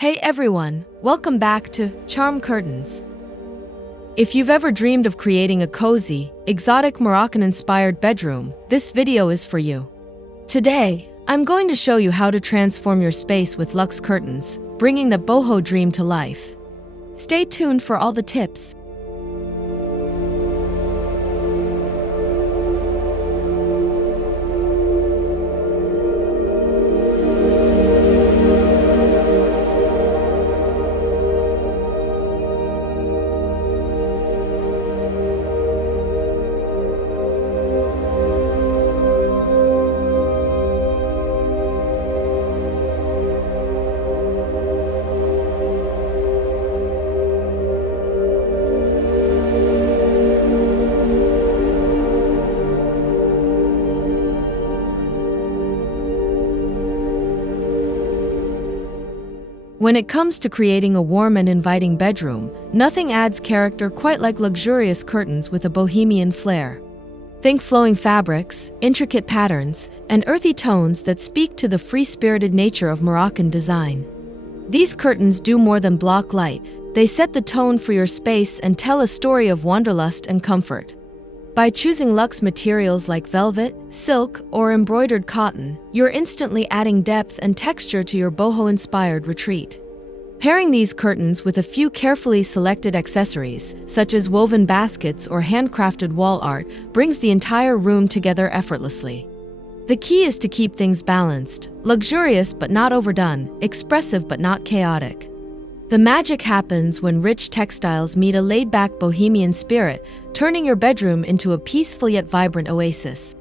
Hey everyone, welcome back to Charm Curtains. If you've ever dreamed of creating a cozy, exotic Moroccan-inspired bedroom, this video is for you. Today, I'm going to show you how to transform your space with Luxe curtains, bringing the Boho dream to life. Stay tuned for all the tips. When it comes to creating a warm and inviting bedroom, nothing adds character quite like luxurious curtains with a bohemian flair. Think flowing fabrics, intricate patterns, and earthy tones that speak to the free-spirited nature of Moroccan design. These curtains do more than block light, they set the tone for your space and tell a story of wanderlust and comfort. By choosing luxe materials like velvet, silk, or embroidered cotton, you're instantly adding depth and texture to your boho-inspired retreat. Pairing these curtains with a few carefully selected accessories, such as woven baskets or handcrafted wall art, brings the entire room together effortlessly. The key is to keep things balanced, luxurious but not overdone, expressive but not chaotic. The magic happens when rich textiles meet a laid-back bohemian spirit, turning your bedroom into a peaceful yet vibrant oasis.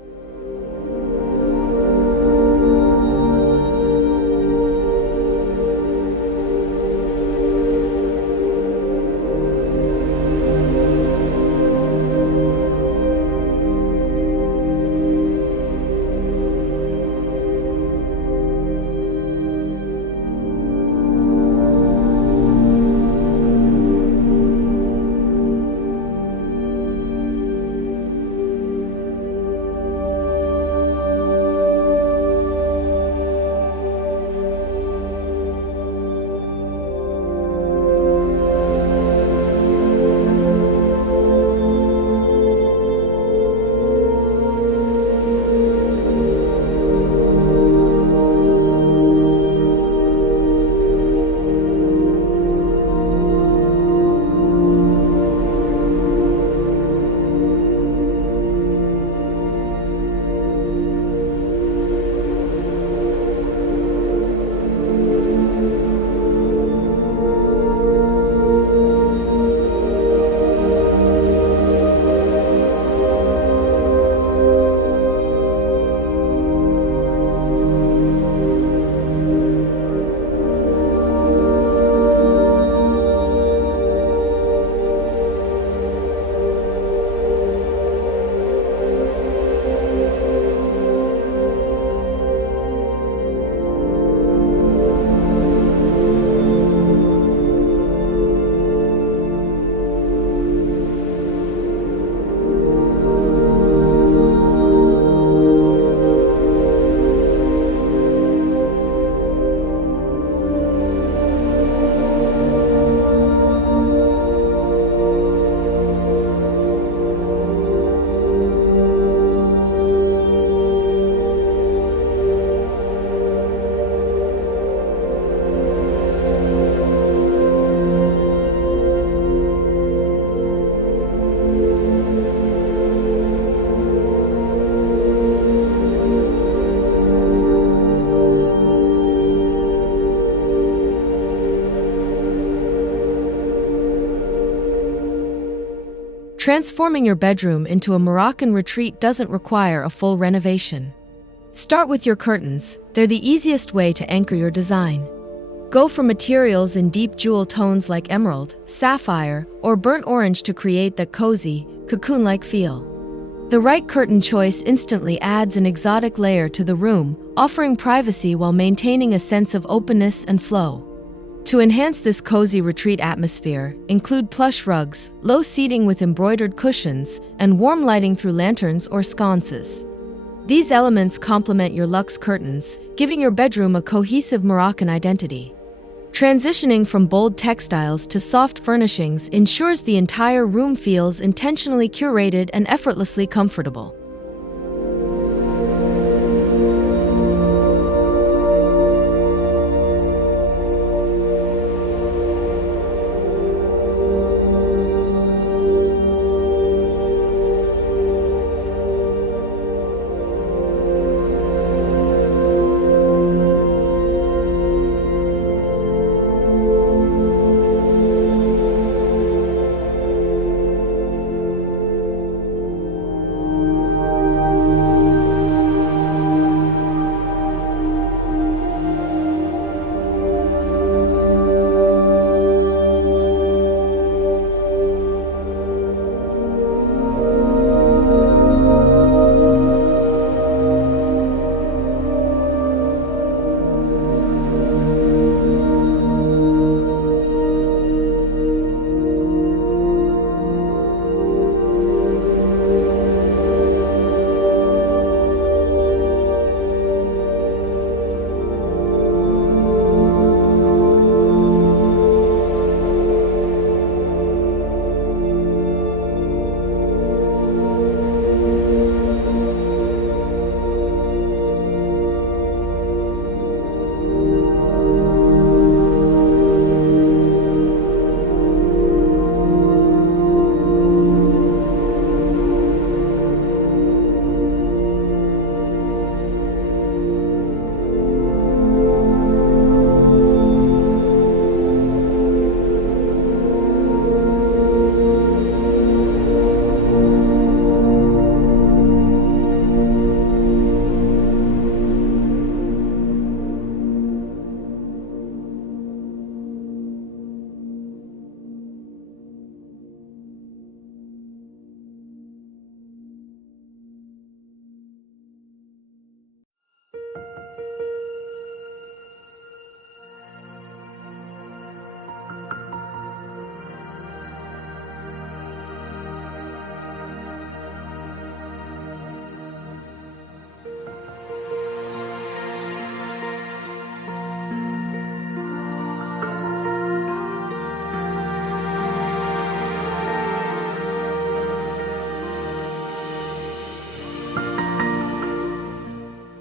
Transforming your bedroom into a Moroccan retreat doesn't require a full renovation. Start with your curtains, they're the easiest way to anchor your design. Go for materials in deep jewel tones like emerald, sapphire, or burnt orange to create that cozy, cocoon-like feel. The right curtain choice instantly adds an exotic layer to the room, offering privacy while maintaining a sense of openness and flow. To enhance this cozy retreat atmosphere, include plush rugs, low seating with embroidered cushions, and warm lighting through lanterns or sconces. These elements complement your luxe curtains, giving your bedroom a cohesive Moroccan identity. Transitioning from bold textiles to soft furnishings ensures the entire room feels intentionally curated and effortlessly comfortable.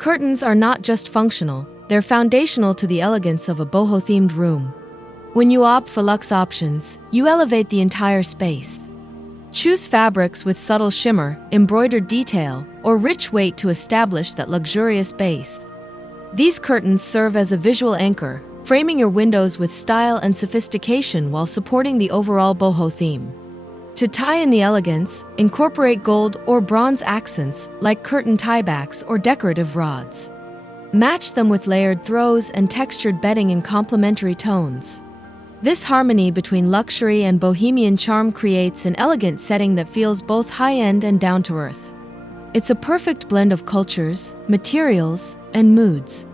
Curtains are not just functional, they're foundational to the elegance of a boho-themed room. When you opt for luxe options, you elevate the entire space. Choose fabrics with subtle shimmer, embroidered detail, or rich weight to establish that luxurious base. These curtains serve as a visual anchor, framing your windows with style and sophistication while supporting the overall boho theme. To tie in the elegance, incorporate gold or bronze accents like curtain tiebacks or decorative rods. Match them with layered throws and textured bedding in complementary tones. This harmony between luxury and bohemian charm creates an elegant setting that feels both high-end and down-to-earth. It's a perfect blend of cultures, materials, and moods.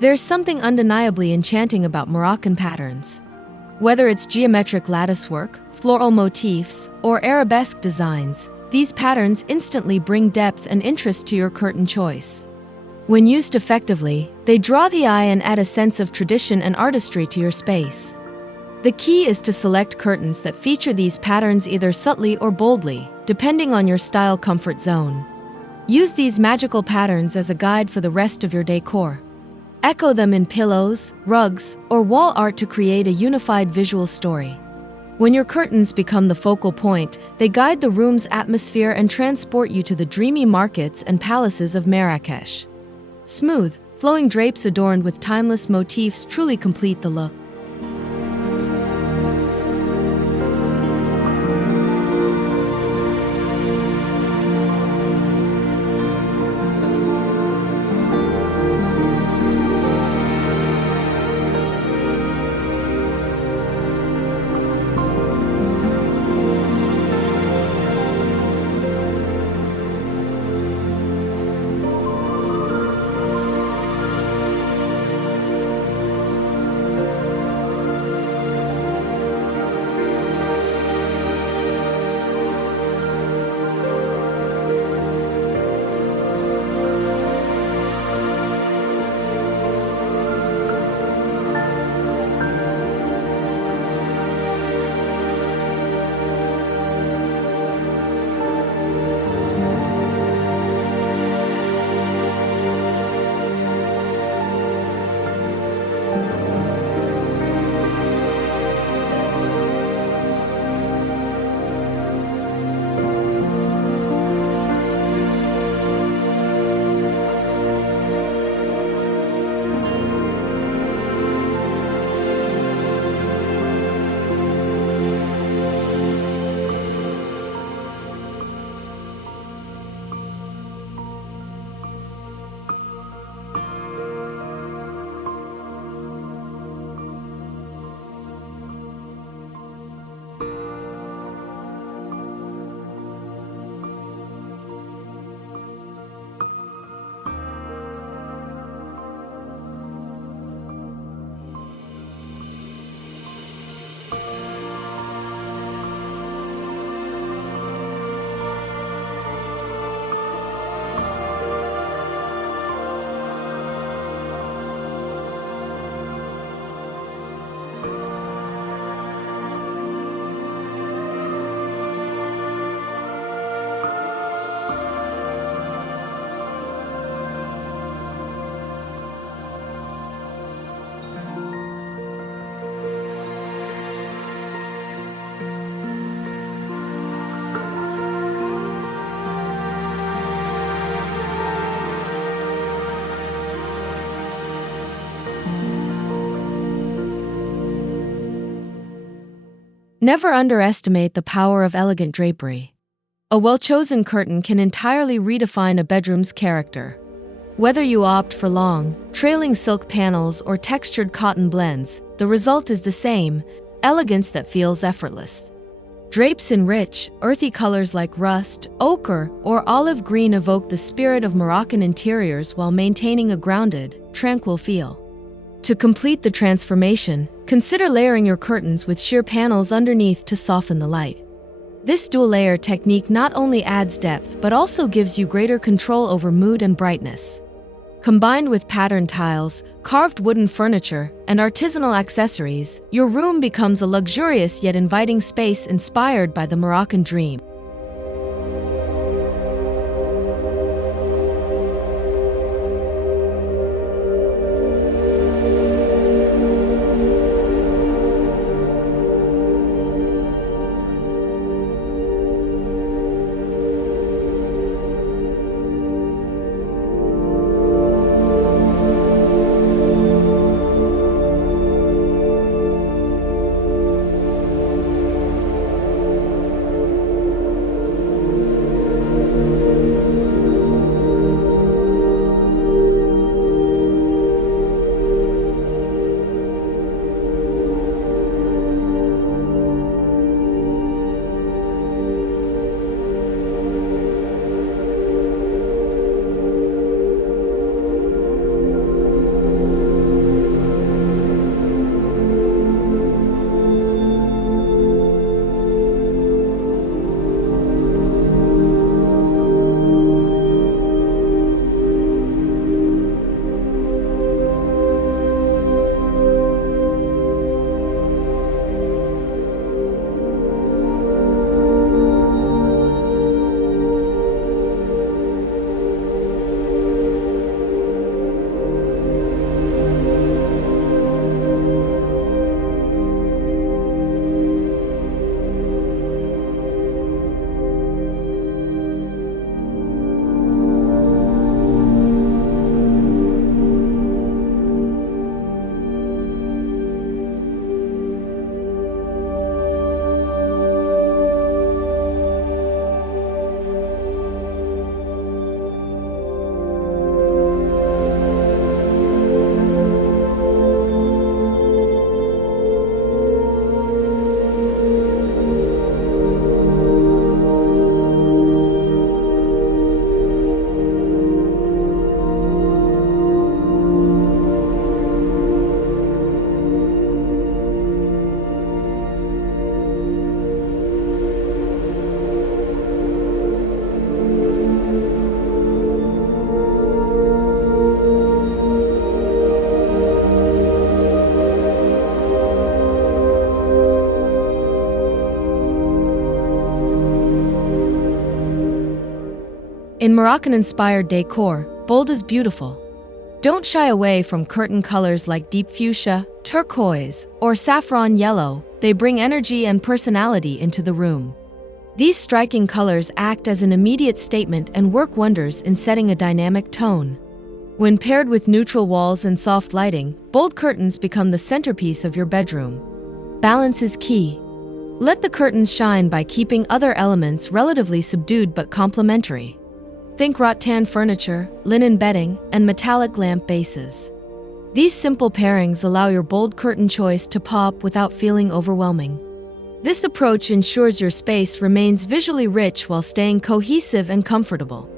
There's something undeniably enchanting about Moroccan patterns. Whether it's geometric latticework, floral motifs, or arabesque designs, these patterns instantly bring depth and interest to your curtain choice. When used effectively, they draw the eye and add a sense of tradition and artistry to your space. The key is to select curtains that feature these patterns either subtly or boldly, depending on your style comfort zone. Use these magical patterns as a guide for the rest of your decor. Echo them in pillows, rugs, or wall art to create a unified visual story. When your curtains become the focal point, they guide the room's atmosphere and transport you to the dreamy markets and palaces of Marrakesh. Smooth, flowing drapes adorned with timeless motifs truly complete the look. Never underestimate the power of elegant drapery. A well-chosen curtain can entirely redefine a bedroom's character. Whether you opt for long, trailing silk panels or textured cotton blends, the result is the same: elegance that feels effortless. Drapes in rich, earthy colors like rust, ochre, or olive green evoke the spirit of Moroccan interiors while maintaining a grounded, tranquil feel. To complete the transformation, consider layering your curtains with sheer panels underneath to soften the light. This dual-layer technique not only adds depth but also gives you greater control over mood and brightness. Combined with patterned tiles, carved wooden furniture, and artisanal accessories, your room becomes a luxurious yet inviting space inspired by the Moroccan dream. In Moroccan-inspired decor, bold is beautiful. Don't shy away from curtain colors like deep fuchsia, turquoise, or saffron yellow. They bring energy and personality into the room. These striking colors act as an immediate statement and work wonders in setting a dynamic tone. When paired with neutral walls and soft lighting, bold curtains become the centerpiece of your bedroom. Balance is key. Let the curtains shine by keeping other elements relatively subdued but complementary. Think rattan furniture, linen bedding, and metallic lamp bases. These simple pairings allow your bold curtain choice to pop without feeling overwhelming. This approach ensures your space remains visually rich while staying cohesive and comfortable.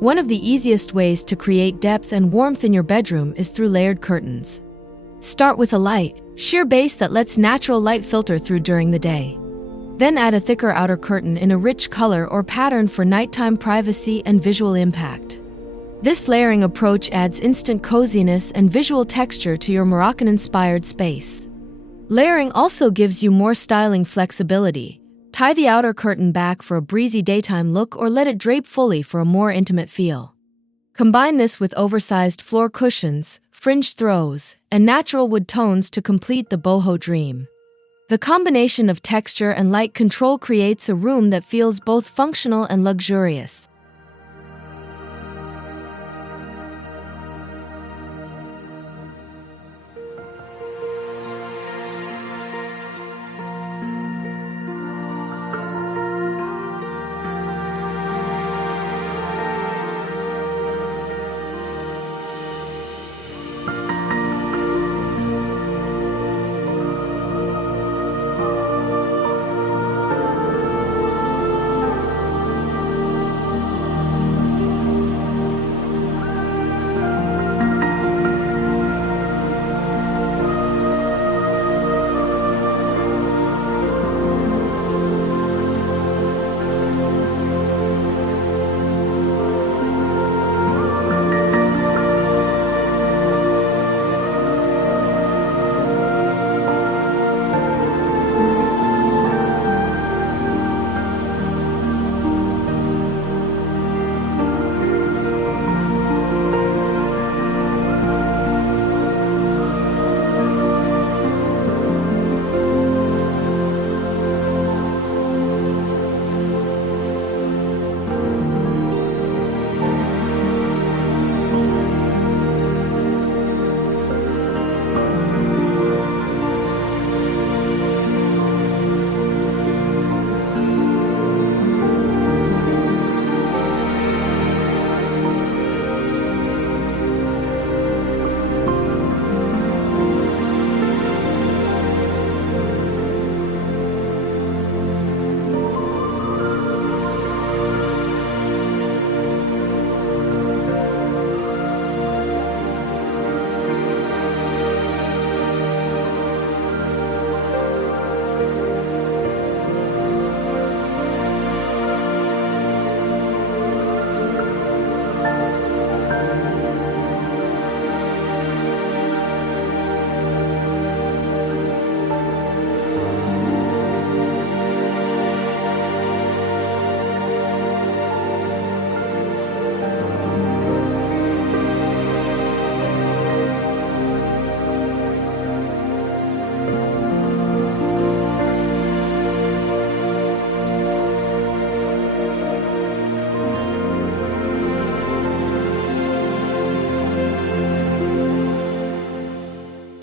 One of the easiest ways to create depth and warmth in your bedroom is through layered curtains. Start with a light, sheer base that lets natural light filter through during the day. Then add a thicker outer curtain in a rich color or pattern for nighttime privacy and visual impact. This layering approach adds instant coziness and visual texture to your Moroccan-inspired space. Layering also gives you more styling flexibility. Tie the outer curtain back for a breezy daytime look or let it drape fully for a more intimate feel. Combine this with oversized floor cushions, fringed throws, and natural wood tones to complete the boho dream. The combination of texture and light control creates a room that feels both functional and luxurious.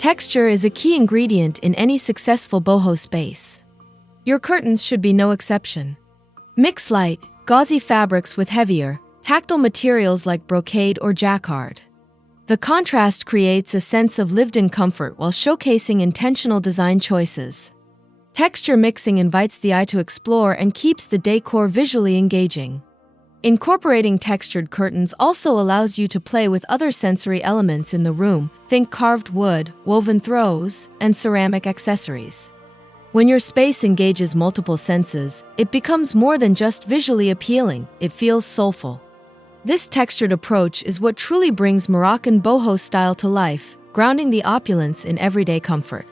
Texture is a key ingredient in any successful boho space. Your curtains should be no exception. Mix light, gauzy fabrics with heavier, tactile materials like brocade or jacquard. The contrast creates a sense of lived-in comfort while showcasing intentional design choices. Texture mixing invites the eye to explore and keeps the decor visually engaging. Incorporating textured curtains also allows you to play with other sensory elements in the room. Think carved wood, woven throws, and ceramic accessories. When your space engages multiple senses, it becomes more than just visually appealing, it feels soulful. This textured approach is what truly brings Moroccan boho style to life, grounding the opulence in everyday comfort.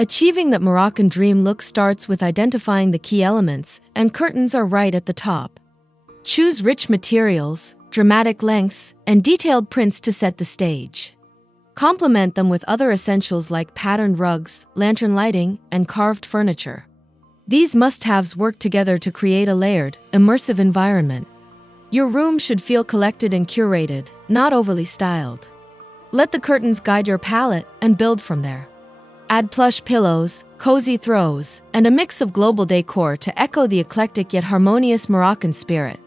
Achieving that Moroccan dream look starts with identifying the key elements, and curtains are right at the top. Choose rich materials, dramatic lengths, and detailed prints to set the stage. Complement them with other essentials like patterned rugs, lantern lighting, and carved furniture. These must-haves work together to create a layered, immersive environment. Your room should feel collected and curated, not overly styled. Let the curtains guide your palette and build from there. Add plush pillows, cozy throws, and a mix of global decor to echo the eclectic yet harmonious Moroccan spirit.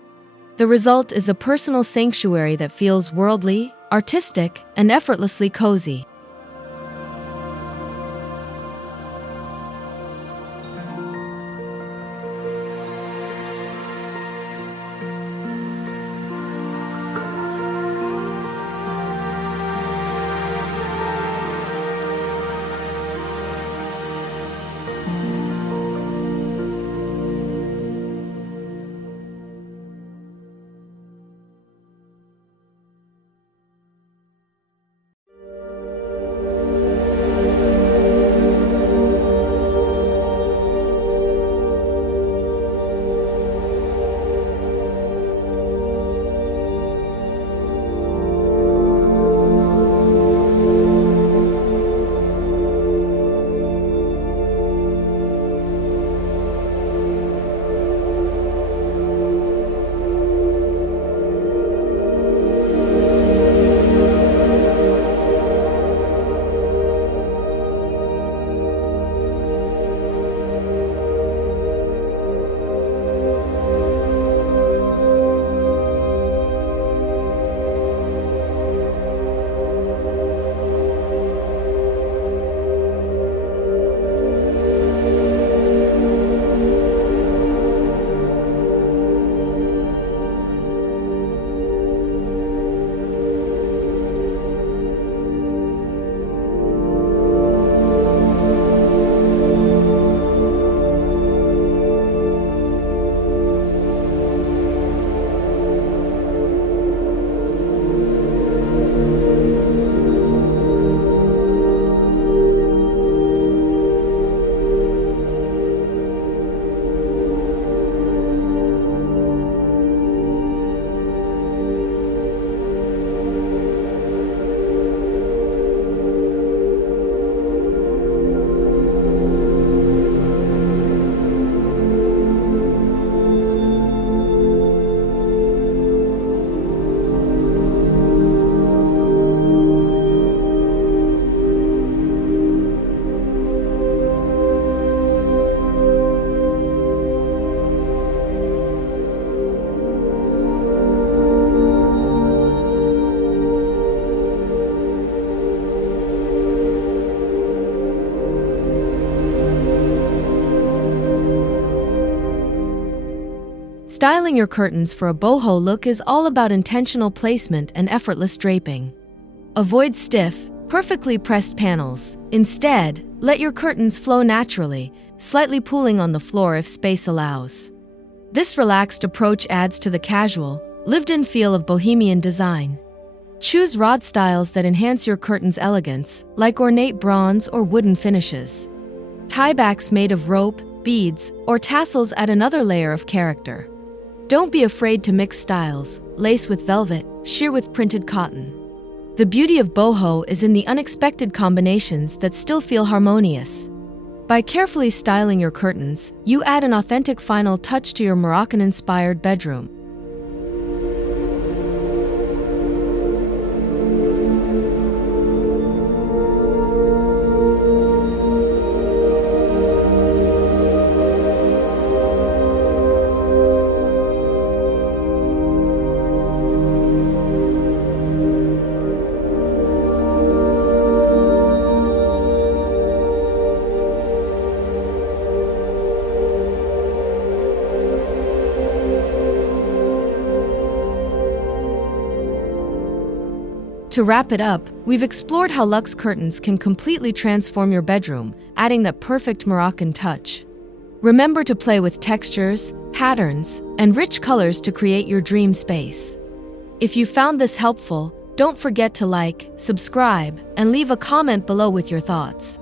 The result is a personal sanctuary that feels worldly, artistic, and effortlessly cozy. Styling your curtains for a boho look is all about intentional placement and effortless draping. Avoid stiff, perfectly pressed panels. Instead, let your curtains flow naturally, slightly pooling on the floor if space allows. This relaxed approach adds to the casual, lived-in feel of Bohemian design. Choose rod styles that enhance your curtain's elegance, like ornate bronze or wooden finishes. Tiebacks made of rope, beads, or tassels add another layer of character. Don't be afraid to mix styles, lace with velvet, sheer with printed cotton. The beauty of boho is in the unexpected combinations that still feel harmonious. By carefully styling your curtains, you add an authentic final touch to your Moroccan-inspired bedroom. To wrap it up, we've explored how Luxe curtains can completely transform your bedroom, adding that perfect Moroccan touch. Remember to play with textures, patterns, and rich colors to create your dream space. If you found this helpful, don't forget to like, subscribe, and leave a comment below with your thoughts.